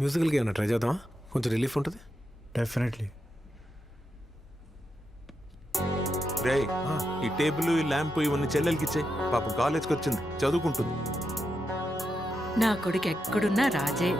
మ్యూజికల్గా ఏమైనా ట్రై చేద్దామా? కొంచెం రిలీఫ్ ఉంటుంది. డెఫినెట్లీ. రే ఈ టేబుల్ ఈ ల్యాంప్ ఇవన్నీ చెల్లెలకి ఇచ్చే. పాపం కాలేజ్కి వచ్చింది, చదువుకుంటుంది. నా కొడుకు ఎక్కడున్నా రాజే.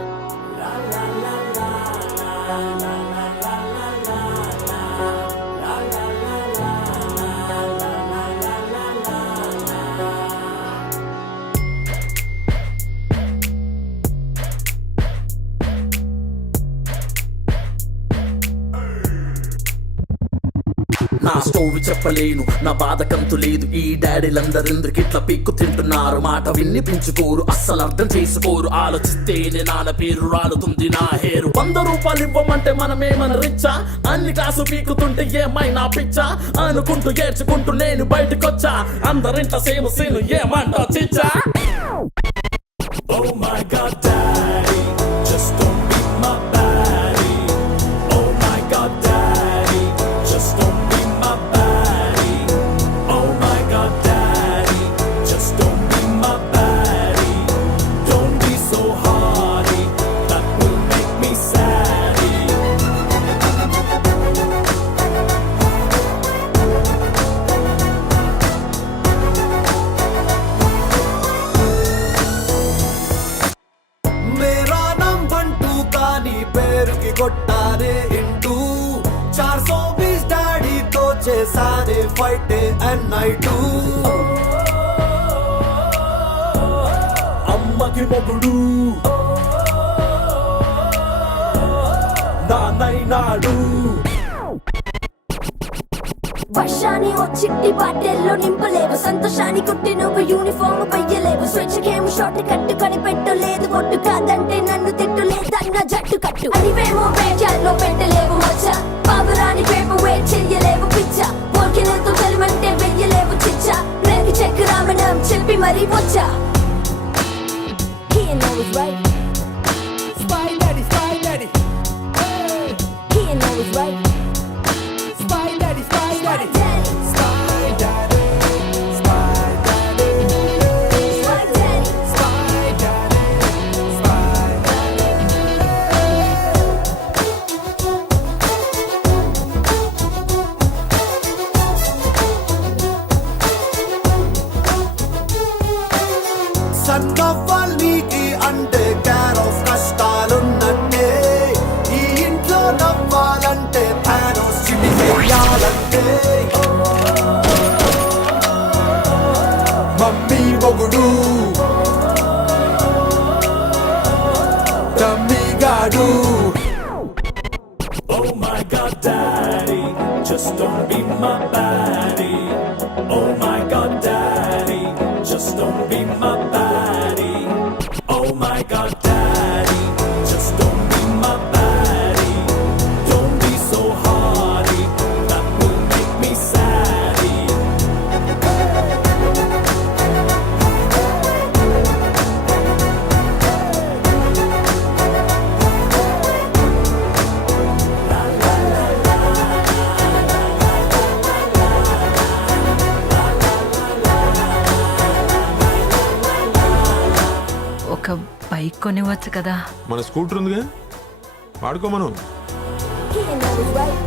నా స్టోరీ చెప్పలేను, నా బాధ కంతు లేదు. ఈ డాడీలందరెందుకు ఇట్లా పీక్కు తింటున్నారు? మాట వినిపించుకోరు, అస్సలు అర్థం చేసుకోరు. ఆలోచిస్తేనే నాన్న పేరు రాలుతుంది నా హేరు. 100 రూపాయలు ఇవ్వమంటే మనమేమన రిచ్చా? అన్ని క్లాసు పీకుతుంటే ఏమైనా పిచ్చా? అనుకుంటూ ఏడ్చుకుంటూ నేను బయటకొచ్చా. అందరింట సేమ్ సీను ఏమంటా చిచ్చా? Oh my God, Daddy, just don't beat my baddie. Oh my God, Daddy, just don't beat my baddie. Oh my God, Daddy, just don't beat my baddie. Don't be so hardy, that will make me saddy. मेरा नाम बंटू कानी पैर की కొట్టానే into 420 daddy తో చేసానే fight and night. అమ్మకి మొగుడు నాన్నైనాడు. వర్షాన్ని ఓ చిట్టి బాటెల్లో నింపలేవు, సంతోషాన్ని కుట్టి నువ్వు యూనిఫామ్ పయ్యలేవు. స్వేచ్ఛకేమో షార్ట్ కట్టు కనిపెట్టలేదు, ఒట్టు కాదంటే నన్ను తిట్టులేదన్న జట్టు కట్టు. అదివేమో వేచాల్లో పెట్టలేవు మచ్చ, పావురాని పేపు వే చెయ్యలేవు పిచ్చ. పోకినతో కలిమంటే వెయ్యలేవు చిచ్చ, రేగి చెక్ రామణం చెప్పి మరీ వచ్చా. He knows right, Spy daddy, spy daddy, he knows right. spy daddy, spy daddy, Daddy, spy daddy, spy daddy, my daddy. spy daddy, spy daddy. సన్నవ్వాలికి అంటే క్యార్ ఆఫ్ కష్టాలున్నట్టే, ఈ ఇంట్లో నవ్వాలంటే థానోస్ చిటి చేయాలంటే. మమ్మీ మొగుడు తమ్మిగాడు. Oh my God, Daddy, just don't be my baddie. Oh my God, Daddy, just don't be my baddie. Oh my God, Daddy, just don't be my baddie. Don't be so hardy, that will make me saddy. ఒక bike కొనివచ్చు కదా. మన scooter ఉందిగా, వాడుకో మనం. He knows right.